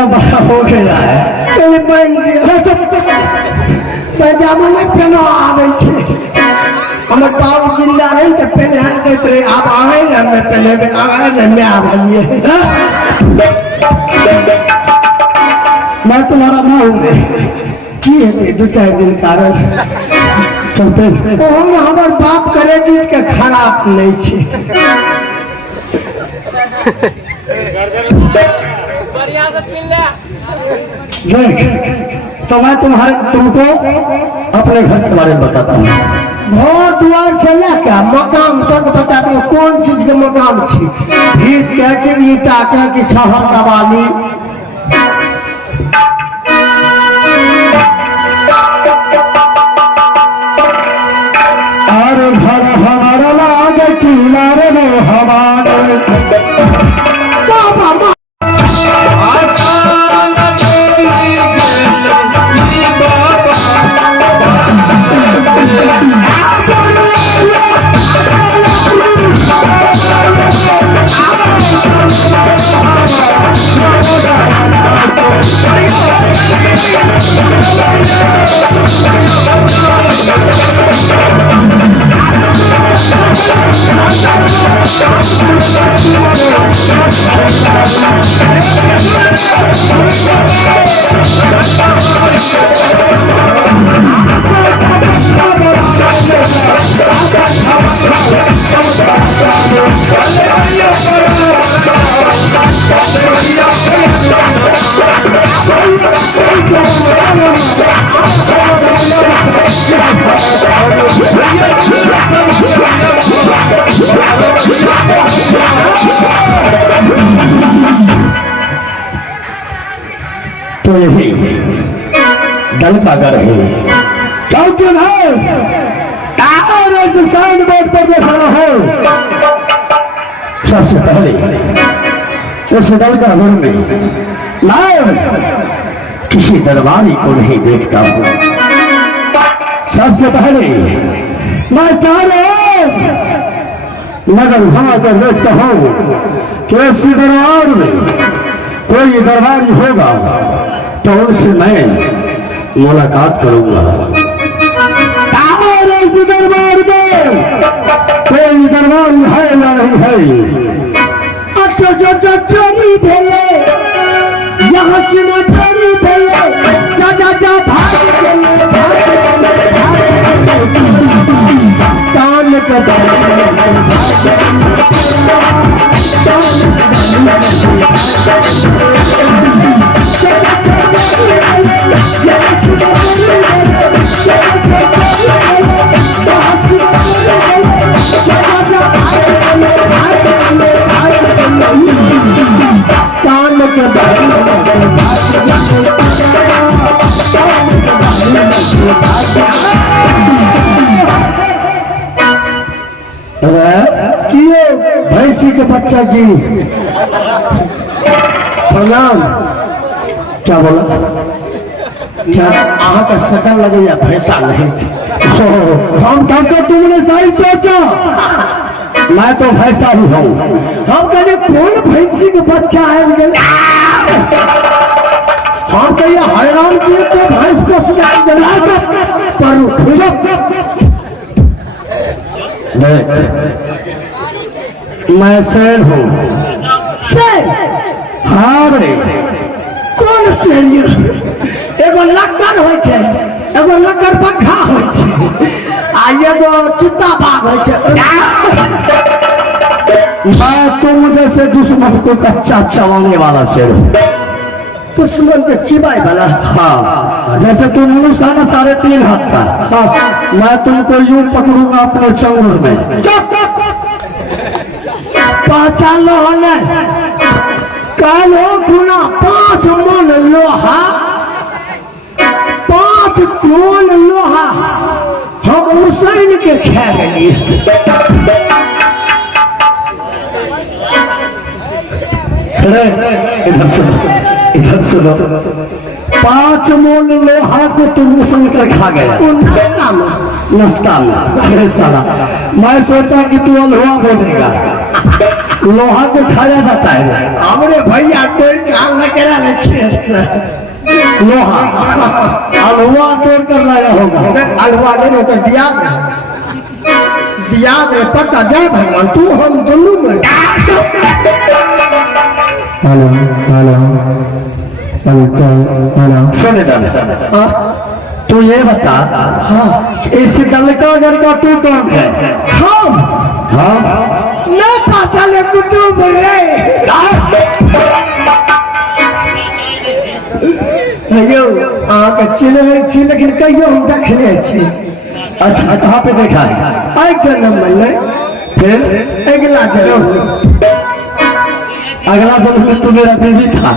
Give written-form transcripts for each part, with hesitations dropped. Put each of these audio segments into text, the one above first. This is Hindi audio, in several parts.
इतना बड़ा हो गया है पैजामा नहीं पहना आवे हमारे बाबू जिंदा रहे तो पहने कहते आप आवे ना मैं पहले आवे ना मैं आवाइए मैं तुम्हारा ना हूँ की है दो चार दिन कारण चलते हमारे बाप करेगी के खराब नहीं छे तो मैं तुमको अपने घर के बारे में बताता हूँ घर द्वार से लेकर मकाम तक बताता हूँ कौन चीज के मकाम थी भीत कह के ईटा कह के छहर दबाली और घर हमारा लागे किनारे में हमारे तो यही दल का घर है क्योंकि साइन बोर्ड पर देखा है सबसे पहले उस दल का घर में मैं किसी दरबारी को नहीं देखता हूँ सबसे पहले मैं नगर भरा कर देखता हूँ कि इसी दरबार में कोई दरबारी होगा तो उनसे मैं मुलाकात करूंगा इस दरबार में कोई दरबारी है या नहीं है चोरी भेले यहाँ से चोरी भेले जा कान भैंसी के बच्चा जी प्रणाम क्या बोला क्या आहा का शकल लगे या भैंसा नहीं हम कहते तुमने सही सोचा मैं तो भैंसा ही हूँ हम कहते कौन भैंसी के बच्चा है हम कहिए हैरान किए तो भैंस को मैं शेर हूँ शेर हाँ रे कौन शेर एगो लक्कड़ हो एगो लक्कड़ पक्का हो एगो चित्ता बाघ हो मैं तुम जैसे दुश्मन को कच्चा चलाने वाला शेर हूँ दुश्मन के चिबाई वाला हाँ जैसे तुम अनुसाना 3.5 हाथ का हाँ मैं तुमको यूं पकड़ूंगा अपने चंगुल में पहचान लो कालो गुना 5 मन लोहा 5 टन लोहा हम हुसैन के खा गए इधर सुनो 5 मन लोहा को तुम हुसैन कर खा गया नाश्ता में अरे साला मैं सोचा कि तू अलवा बोलेगा लोहा को खाया जाता है। हमरे भैया कोई काम न करा रखे लोहा हलवा तोड़ कर लाया होगा। हलवा नहीं तो दिया में पता जा भगवान तू हम दोनों में। हेलो हेलो हेलो सुने दादा तू ये बता इस लड़का घर का तू कौन है? हम नहीं पता लेकिन तू बोल रहे छी लेकिन कहियो हम देखने छी। अच्छा कहाँ पे देखा है? आई जन्म में फिर अगला जन्म में तू मेरा बेबी था।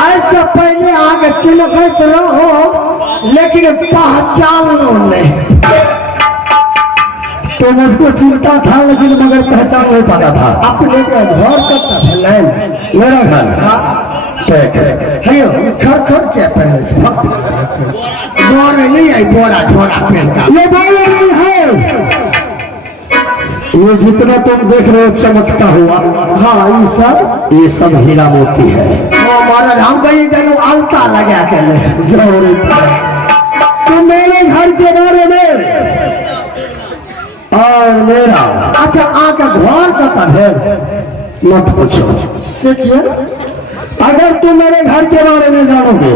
ऐसे पहले आगे चिन्हित रहो लेकिन पहचान लो नहीं। तो मुझको चिंता था लेकिन मगर पहचान नहीं पाता था। अपने को घर करता था मेरा घर खर खर क्या पहले बोरा नहीं आई बोरा छोड़ा पहनता ये बोरा नहीं है। ये जितना तुम देख रहे हो चमकता हुआ ये सब हीरा मोती है। महाराज हम कहीं जनो अलता लगा के जरूरी तो मेरे घर के बारे में और मेरा अच्छा आके घर का है मत पूछो। देखिए अगर तुम मेरे घर के बारे में जानोगे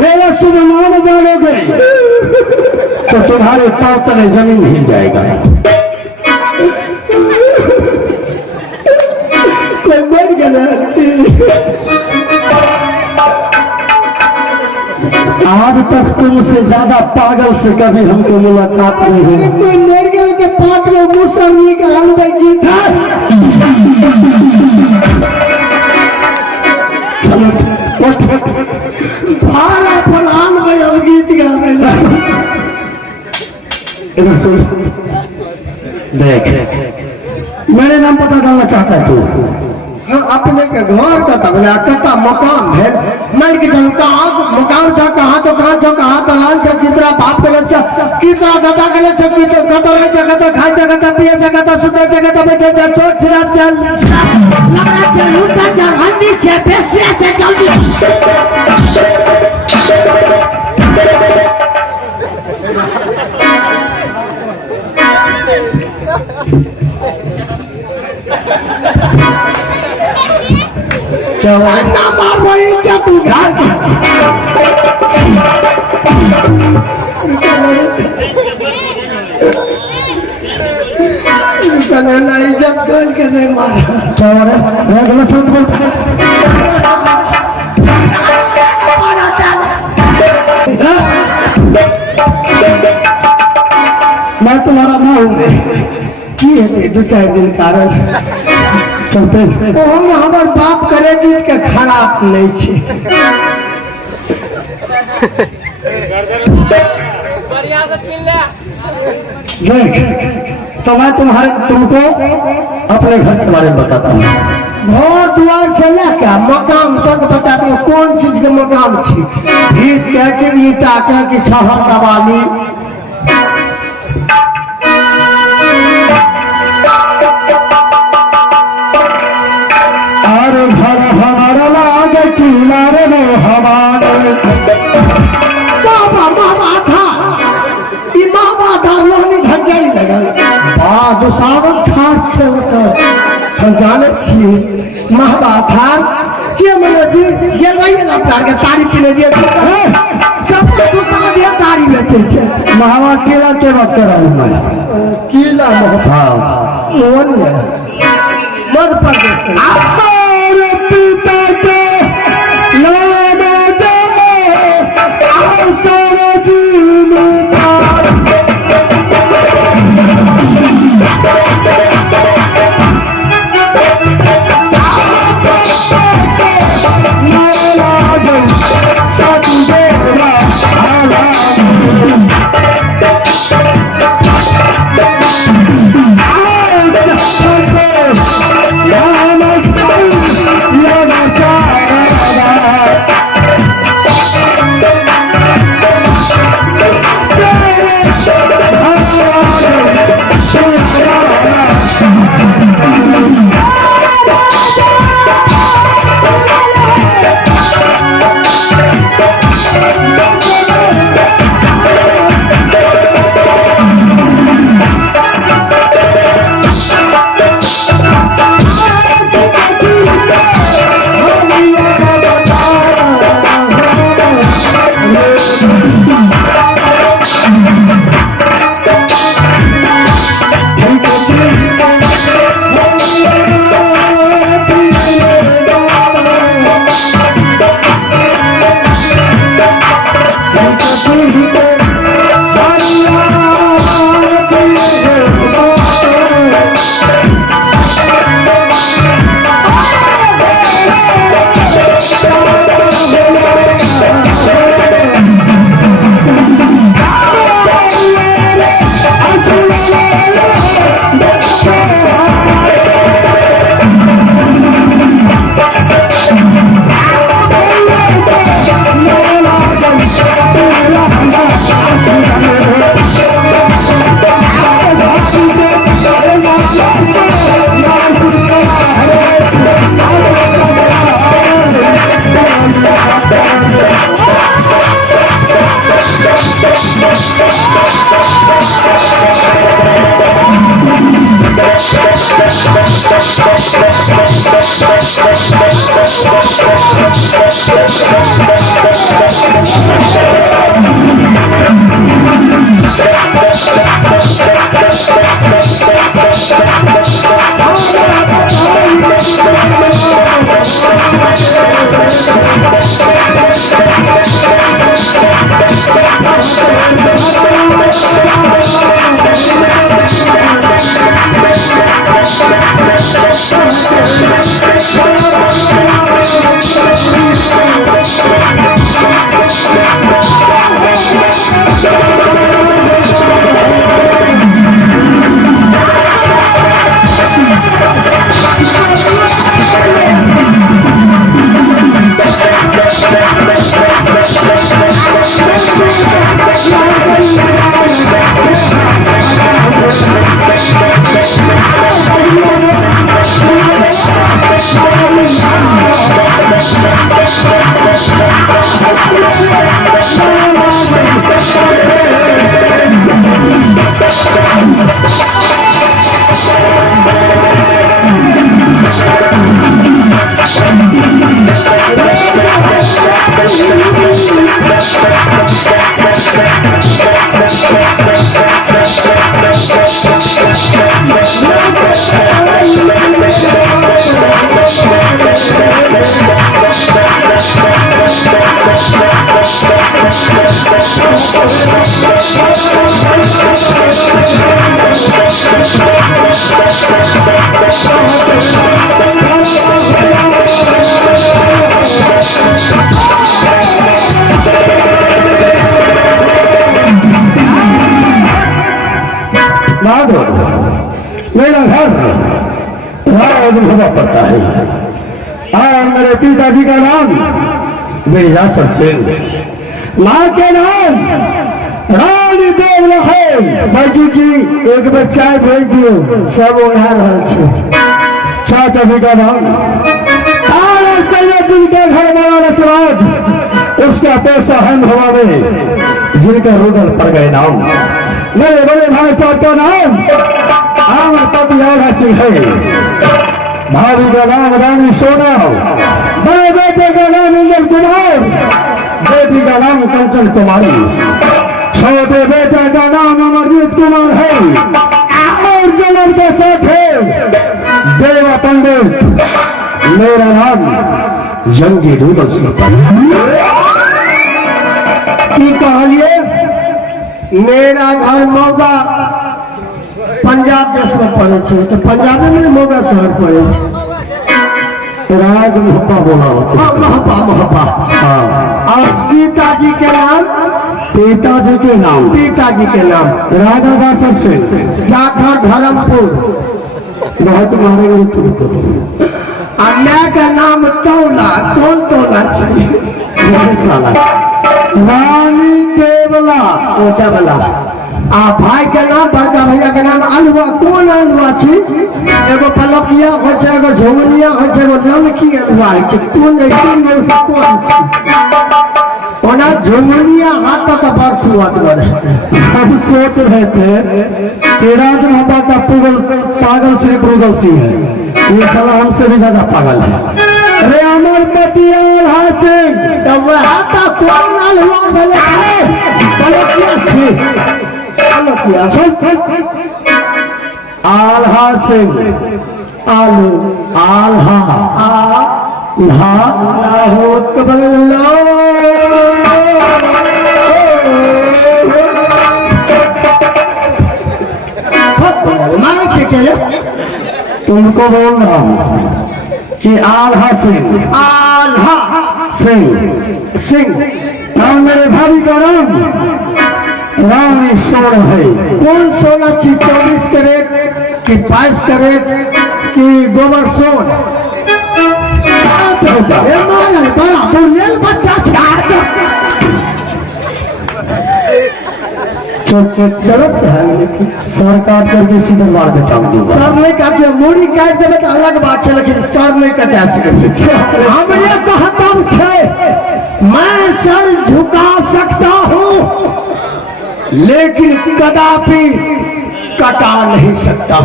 मेरा शुभ नाम जानोगे तो तुम्हारे पांव तले जमीन हिल जाएगा। कोई मर गया आज तक तुमसे ज्यादा पागल से कभी हमको मुलाकात नहीं हुई। कोई मर गया के 5 गो मुसलमान का हाल बगी था। भारा फलान भाई अब गीत गा देख मेरे नाम पता डालना चाहता है तू अपने के घर का तबला कता मकान है मान के चल कहाँ मकान था कहाँ तो कहाँ दलान था कितना बाप के लच्छा कितना दादा के लच्छा कितना कता रह जगह खाई जगह पिए जगह सुते जगह बैठे जा छोड़ छिरा चल लगा चल उठा चल हंडी छे पैसे से जल्दी ना मार वही क्या तू ना इज्जत कर के नहीं मारा क्या हो रहा है? मैं गलत शब्द बोलता मैं तुम्हारा ना हूँ की है 2-4 दिन कारण चलते हमारे बाप करेगी के खराब नहीं छे। तो मैं तुमको अपने घर के बारे में बताता हूँ। घर द्वार से लेकर मकान तक बताते हैं कौन चीज के मकान थी भीत के ईटा के छहर दवाली हम जाने छे महाबाथा के मनोजी गेल रही ना के तारीफ के लिए सब दूसरा दिया तारीफ बेचे छे महावा केला के बात कर रहा हूं मैं केला हां कौन है मत पर आपरे पिता के लाडो जमे आओ सारा जीवन पड़ता है। और मेरे पिताजी का नाम विजयासर सिंह, माँ के नाम रानी देवला है। बाजू जी एक बार चाय भेज दियो, सब ओढ़ा रहा। चाचा जी का नाम सैयद जी के घर वाला रसराज, उसका पैसा हम हवा में जिनका रुदल पड़ गए नाम। मेरे बड़े भाई साहब का नाम आमर सिंह है, भाभी का नाम रानी सोना, बड़े बेटे का नाम इंदर कुमार, बेटी का नाम कंचन कुमारी, छोटे बेटे का नाम अमरजीत कुमार है, और जन्म के साथ है देवा पंडित। मेरा नाम जंगी रूदल सिंह। की कहलिए मेरा घर मोगा पंजाब देश में पड़े छे, तो पंजाबी में मोगा शहर पड़े छे। राज मोहब्बा बोला होता है। मोहब्बा हाँ। और सीता जी के नाम, पिताजी के नाम, पिताजी के नाम राजा दासर से जाखर धर्मपुर, बहुत मारेंगे तुमको। अन्य का नाम तौला, कौन तौला साला? रानी देवला, ओ देवला। आ भाई के नाम, बड़का भैया के नाम अलुआ, कौन अलुआ छी? एगो पलकिया हो छै, एगो झोमनिया हो छै, एगो ललकी अलुआ छै, कौन ऐसी में से कौन छी? ओना झोमनिया हाथ का बड़ सुआद बने। हम सोच रहे थे कि राज मोहब्बा का पागल सिर्फ रूदल सिंह है, ये साला हमसे भी ज्यादा पागल है। अरे अमर पतिया सिंह, तो वह तो कौन अलुआ भले पलकिया छी? आल्हा सिंह, आलू आल्हा हो तुमको बोल रहा हूँ कि आल्हा सिंह, आल्हा सिंह सिंह। और मेरे भाभी का नाम रानी सोना है। कौन सोना चीज? 24 कैरेट कि 22 कैरेट कि गोबर सोन? बड़ा बुढ़ियल बच्चा गलत है, सरकार करके सीधे मार देता हूँ। सर नहीं काटे, मूड़ी काट देवे तो अलग बात है, लेकिन सर नहीं कटा सकते। हम ये कहता हूँ मैं सर झुका सकता हूँ, लेकिन कदापि कटा नहीं सकता।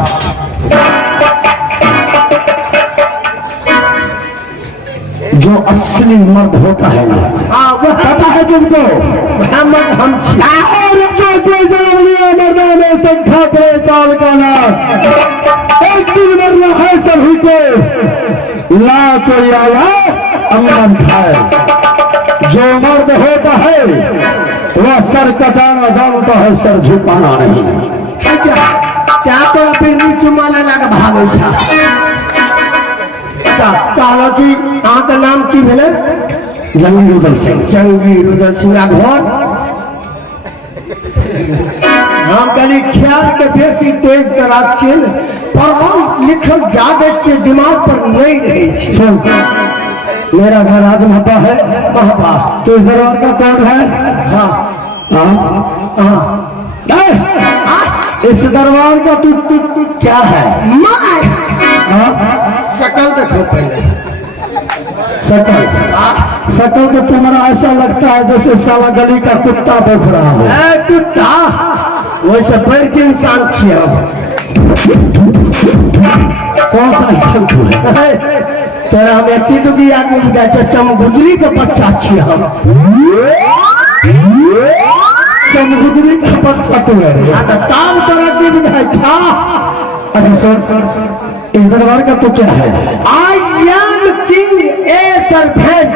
जो असली मर्द होता है ना, वो पता है तुमको, मर्द हम संख्या के काल का नाम एक दिन मरना है सभी को, ला कोई आया अमन खाए। जो मर्द होता है वह सर कटाना जानता है, सर झुकाना नहीं। क्या तो फिर चुमा लगा भागो कहा कि अहाँ का नाम की भेले? जंगी रुदल सिंह। जंगी रुदल सिंह। घर हम कनी ख्याल के बेसी तेज तराक छे, पढ़ल लिखल जादे से दिमाग पर नहीं रही। सुन, मेरा घर आज महबा है। महबा तो इस दरबार का कौन है? हाँ हाँ इस दरबार का तू क्या है? शकल देखो पहले, शकल तो तुम्हारा ऐसा लगता है जैसे साला गली का कुत्ता देख रहा हो। कुत्ता वैसे पैर के इंसान छिए। कौन सा इंसान तू है? तोरा हम एक दुगी आदमी बुझा चमगुदरी के बच्चा छिए। हम चमगुदरी का बच्चा तू है? ताव तोरा की बुझा छा। अच्छा सर, इस दरबार का तो क्या है? I am king A servant.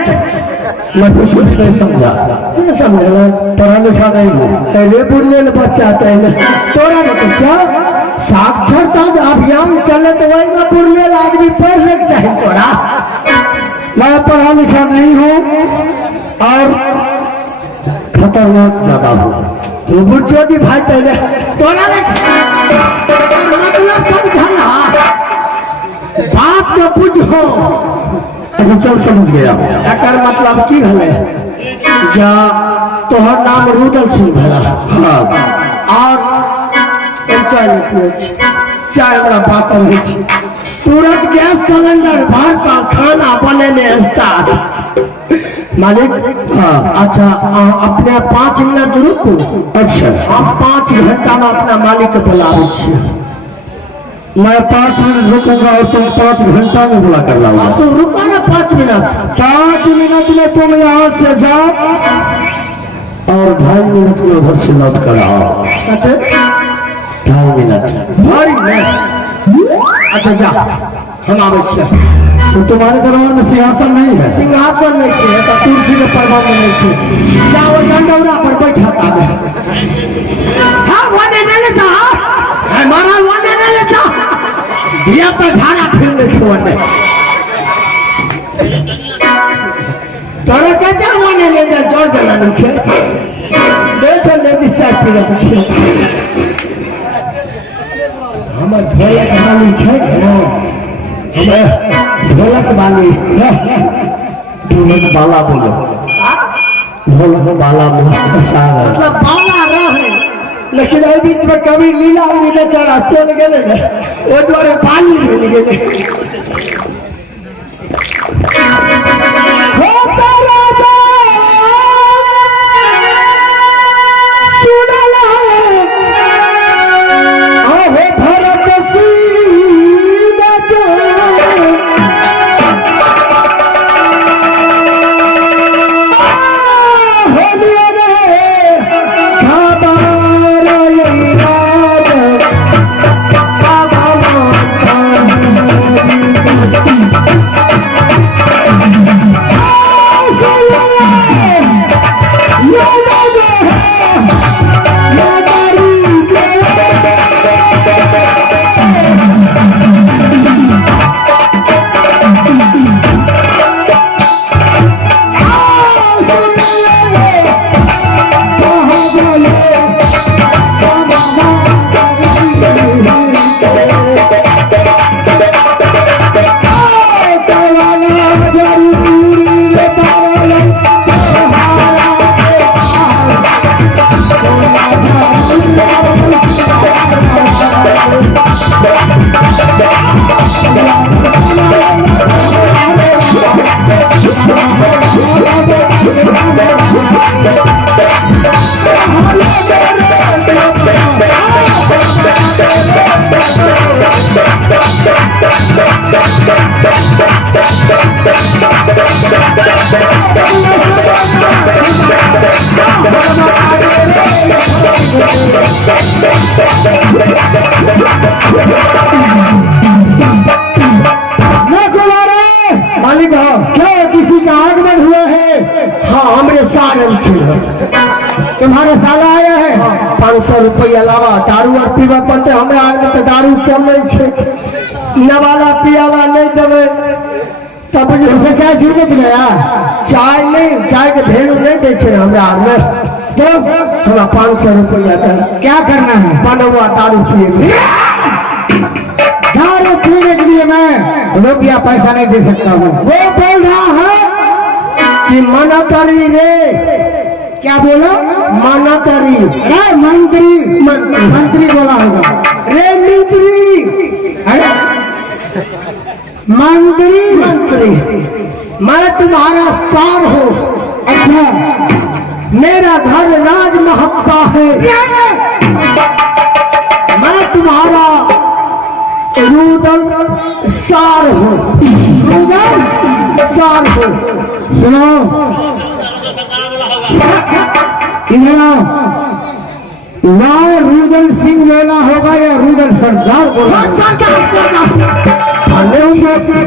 मैं कुछ नहीं समझा। नहीं समझा? पढ़ा लिखा नहीं हूँ। अरे बुढ़े बच्चा है तोरा बच्चा साक्षरता अभियान चले तो वही ना बुढ़े आदमी पढ़ ले चाहिए। तोरा मैं पढ़ा लिखा नहीं हूँ और खतरनाक ज्यादा हूँ। तो बुढ़ी भाई पहले तोरा मतलब समझा बात तो बुझो। चल समझ गया। एकर मतलब की भले जा तोहर नाम रुदल सिंह भला। हाँ और चाय वाला बात है तुरंत गैस सिलेंडर भरता खाना बने स्टार्ट मालिक। हाँ अच्छा अपने 5 मिनट रुकू। अच्छा हम 5 घंटा में अपना मालिक के बुलावे छे। मैं 5 मिनट रुकूंगा और तुम 5 घंटा में बुला कर लाऊंगा। तो रुका ना 5 मिनट। 5 मिनट में तुम यहाँ से जाओ और 2.5 मिनट में उधर से लौट कर आओ। 2.5 मिनट। अच्छा जा हम आवे छे। तो तुम्हारे दरबार में सिंहासन नहीं है? सिंहासन नहीं है तो कुर्सी के प्रबंध नहीं है। जाओ डंडौरा पर बैठा था। हाँ वने नहीं लेता। हमारा वने नहीं लेता। दिया तो घाना फिर ले छोड़ने। तोरे के जा वने ले जा जोर जना नीचे। देखो ले दिस साइड पे छे। हमर ढोलक वाली छे ना। हमें ढोलक वाली ढोलक वाला बोलो। ढोलक वाला मतलब बाला रहे लेकिन एहि बीच में कभी लीला भी बेचारा चल गए वो द्वारे पानी मिल गए। मालिक क्या किसी का आगमन हुआ है? हाँ हमरे सारे तुम्हारे साला आया है। 500 रुपया अलावा दारू और पीवा पड़ते हमें आगे तो दारू चल रही नवाला पियाला नहीं देवे तब जो क्या जुर्म गया चाय नहीं चाय के भेड़ नहीं दे हमें आगे तो थोड़ा 500 रुपया क्या करना है? बनवा दारू पिए दारू पीने के लिए मैं रुपया पैसा नहीं दे सकता हूँ। वो बोल रहा है कि मना करी रे। क्या बोला? मना करी रे। मंत्री मंत्री बोला होगा रे। मंत्री मंत्री मैं तुम्हारा सार हूँ। अच्छा मेरा घर राज महत्ता है। मैं तुम्हारा रुदल सार हूँ। रुदल सार हूँ। सुनो इधर रुदल सिंह लेना होगा या रुदल सरदार बोला?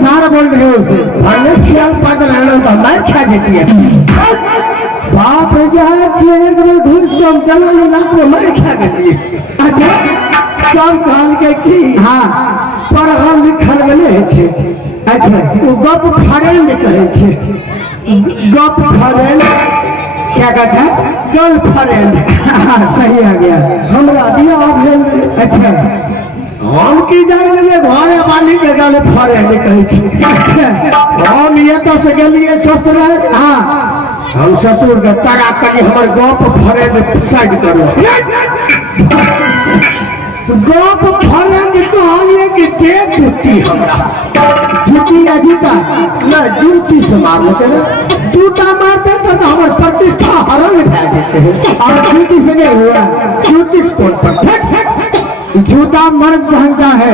सारा बोल रहे हो उसे ख्याल पड़ रहा मैं क्या देती है बाप घूस कम चला लाख में मैं क्या देती है सब काल के की। हाँ पढ़ल लिखल गए। अच्छा वो गप फरेल में कहे गप फरेल क्या कहता है? Girl friend. सही आ गया हमरा दिया। अच्छा हम की जान लिए घरे वाली के गाले फरे नहीं कहे हम ये तो से गेलिए ससुर। हाँ हम ससुर के तगा करी हमर गप फरे में साइड करो गप फरे में तो हालिए कि के जूती हमरा जूती या जूता ना जूती से मार लेते ना जूता मारते तो हमार प्रतिष्ठा हरण भे जेते हैं और जूती से नहीं हुआ जूती से कौन पर जूता मर्द पहनता है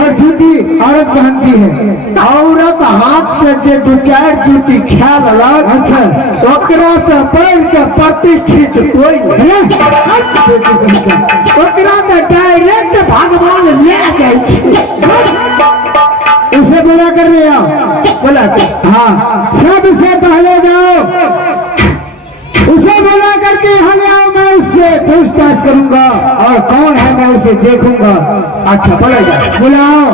और जूती औरत पहनती है। औरत हाथ से जो दो चार जूती ख्याल अलग ओकरा से पैर के प्रतिष्ठित कोई ओकरा में डायरेक्ट भगवान ले जाए उसे बोला कर लिया बोला हाँ सबसे पहले जाओ उसे बोला करके हमें आओ मैं उससे पूछताछ करूंगा और कौन है मैं उसे देखूंगा। अच्छा बोला जाए बुलाओ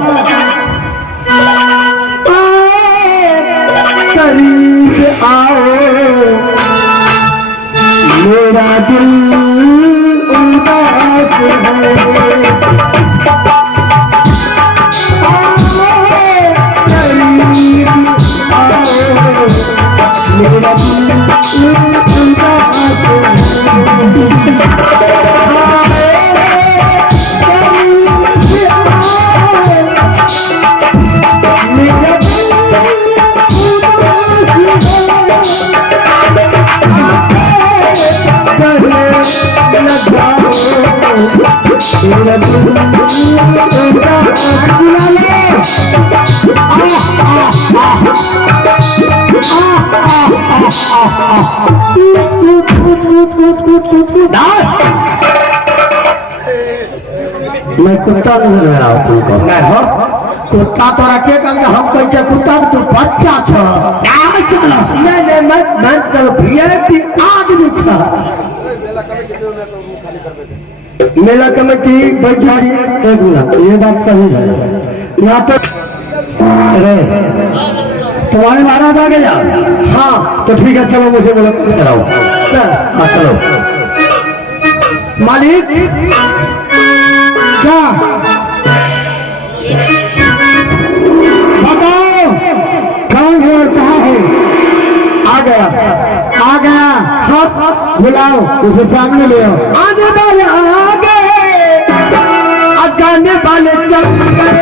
करीब आओ मेरा दिल उदास है करीब आओ मेरा दिल मैं कुत्ता नजर आ रहा हूँ तुमको मैं हो कुत्ता तोरा के कहंगे हम कैसे कुत्ता तू बच्चा छ नहीं मैं तो वीआईपी आदमी था मेला कमेटी बैठाई एक मिनट ये बात सही है यहाँ पर अरे तुम्हारे महाराज आ गया। हाँ तो ठीक है चलो मुझे बोलो कराओ चलो मालिक क्या बताओ कौन है और कहाँ है। आ गया हाँ बुलाओ उसे सामने ले आओ। आने वाले आ गए आने वाले चल गए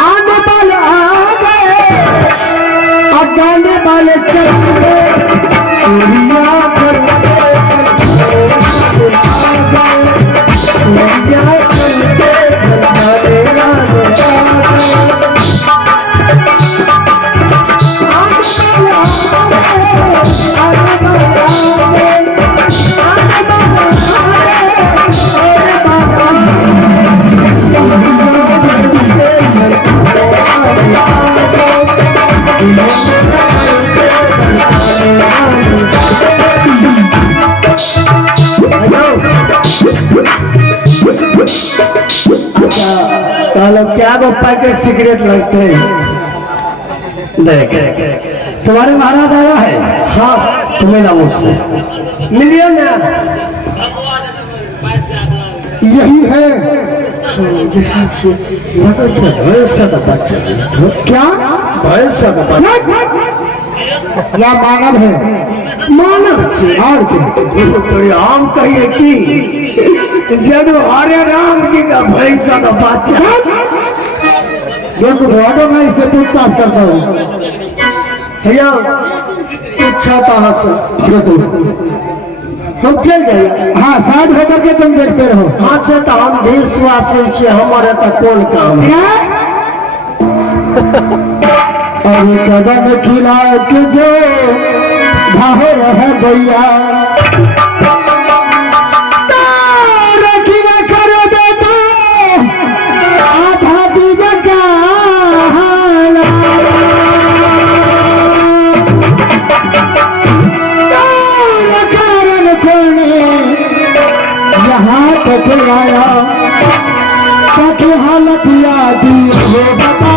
आने वाले आ गए आने वाले चल गए क्या वो पैकेट सिगरेट लगते हैं देख तुम्हारे महाराज आया है। हाँ तुम्हें ना मुझसे मिलिए ना यही है क्या भैंसा का बच्चा या मानव है मानव और थोड़ी आम कहिए कि जब हरे राम जी का भैंसा का बच्चा जो तो भागो मैं इससे पूछताछ करता हूँ भैया अच्छा कहाँ से हम चल जाइए। हाँ साइड होकर के तुम देखते रहो। हाँ से तो हम देशवासी से हमारे तो कौन काम है और कदम खिला के जो भाहो रहे भैया खिलाया ताकि हालत याद हो बता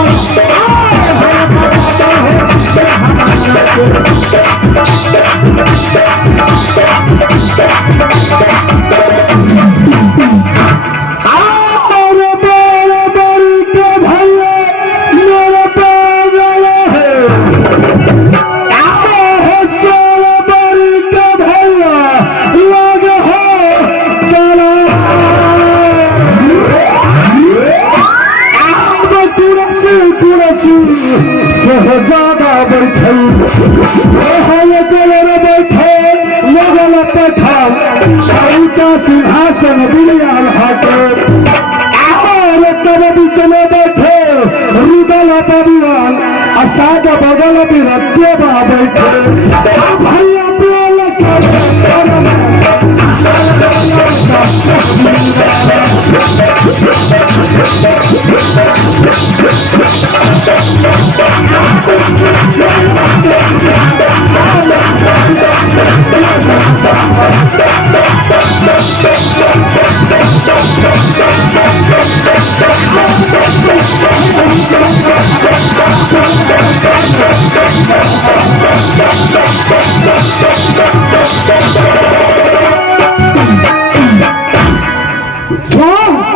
बैठे मुगल पठान ऊंचा सिंहासन बिलियाल हाथे और तब बीच में बैठे रुदल पविवान असाद बगल भी रत्ते बा बैठे भैया बोल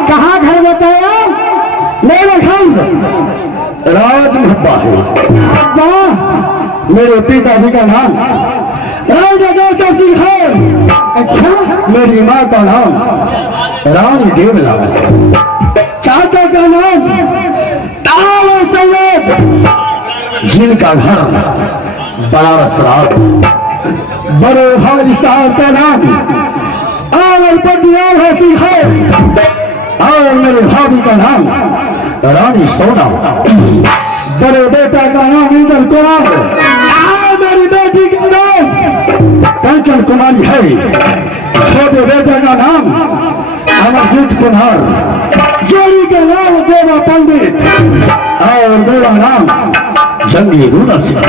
कहाँ घर बताया? मेरे खंड राज महब्बा है। मेरे पिताजी का नाम राजा सिंह है। अच्छा, मेरी माँ का नाम रानी देवलाल है। चाचा का नाम तारा सैयद, जिनका घर बनारस राज। बड़े भाई साहब का नाम और पटियाल सिंह है और मेरे भाभी का नाम रानी सोना। बड़े बेटा का नाम इंद्र कुमार और मेरी बेटी का नाम कंचन कुमारी है। छोटे बेटे का नाम अमरजीत कुमार, जोड़ी का नाम देवा पंडित और मेरा नाम जंगी दूना सिंह।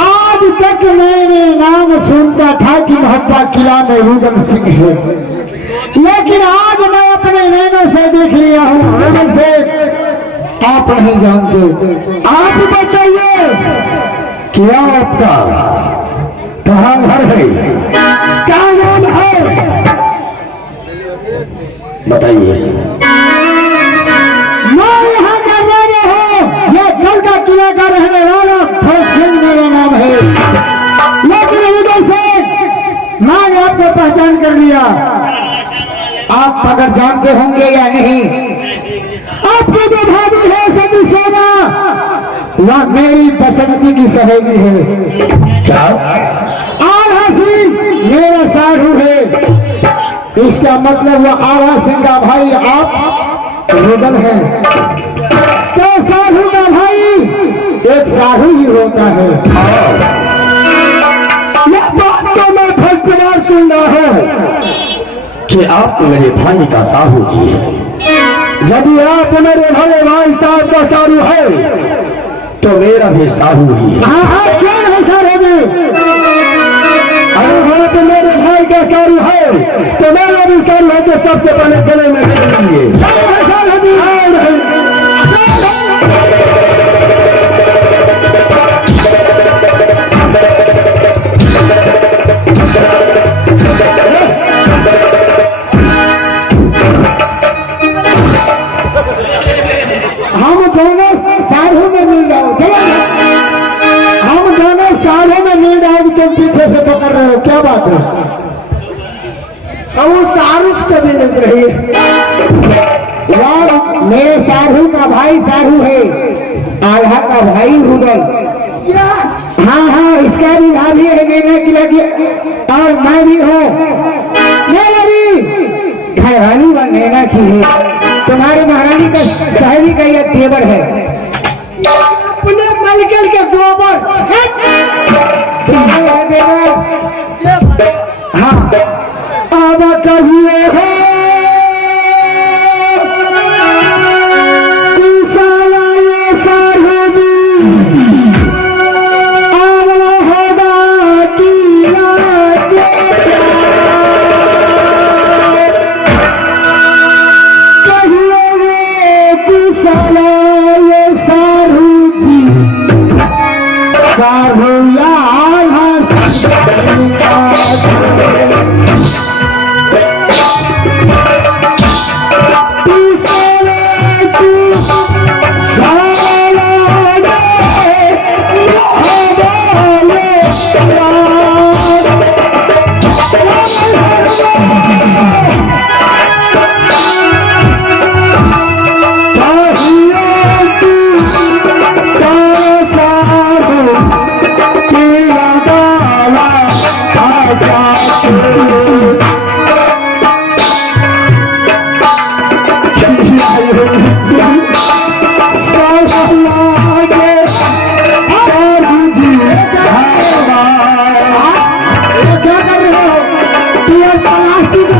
आज तक मैंने नाम सुनता था कि मोहब्बा किला में रुदल सिंह है, लेकिन आज मैं अपने नैनों से देख लिया हूँ। रुदल से आप नहीं जानते। आप बताइए क्या आपका कहाँ घर है, क्या नाम है, बताइए। मैं यहाँ का रहने हूँ, यह कल का किला का रहने वाला फौज मेरा नाम है, लेकिन रुदल से मैंने आपको पहचान कर लिया। आप अगर जानते होंगे या नहीं, आपकी जो भाभी है सती सोना, वह मेरी बसंती की सहेली है। क्या? आला सिंह मेरा साधु है। इसका मतलब वह आला सिंह का भाई आप रुदल है। तो साधु का भाई एक साधु ही होता है। यह बात तो मैं फर्स्ट बार सुन रहा हूँ कि आप मेरे भाई का साहू जी है। यदि आप मेरे भले भाई साहब का साहू है तो मेरा भी साहू ही है। हाँ, क्यों नहीं साहू जी? अगर आप मेरे भाई का साहू है तो मेरा भी साहू है। तो सबसे पहले गले में हम दोनों साधु में मिल जाओ। हम दोनों साधु में मिल जाओ। तुम पीछे से पकड़ रहे हो, क्या बात है? वो शाहरुख से भी लग रही है यार। मेरे साधु का भाई साधु है, आल्हा का भाई रुदल। हाँ हाँ, इसका भी भाभी है मेरे की लगी, और मैं भी हूँ। मेरा भी घरवाली व नैना की है। तुम्हारी महारानी का सहेली का यह तेवर है। अपने मलकल के गोबर हाँ, अब कहिए है ये क्या कर रहे हो? ये प्लास्टिक